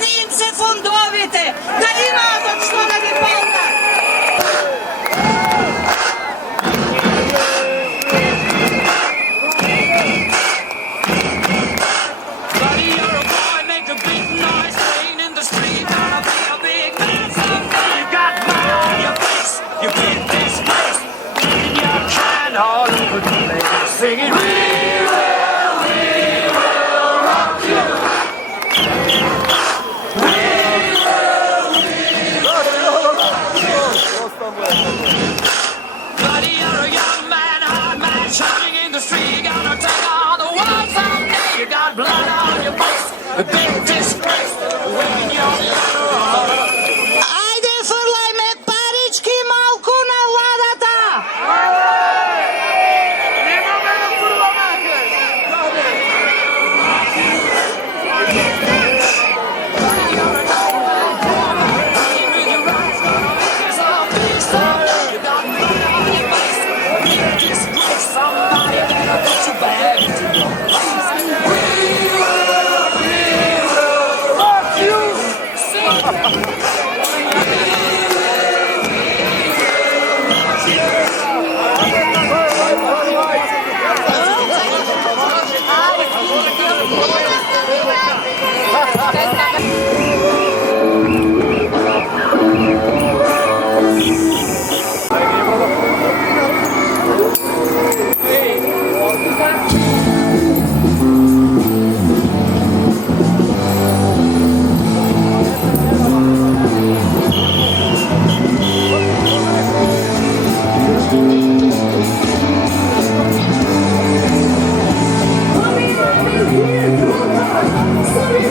Snimce fundovite, da ima od što da mi polna. Singing, we will rock you. We will rock you. Buddy, you're a young man, hard man, shouting in the street. Gonna take on the world someday. You got blood on your face, a big disgrace. Waving your arm. Ajde, frlaj me parički malku na vladata. Sorry.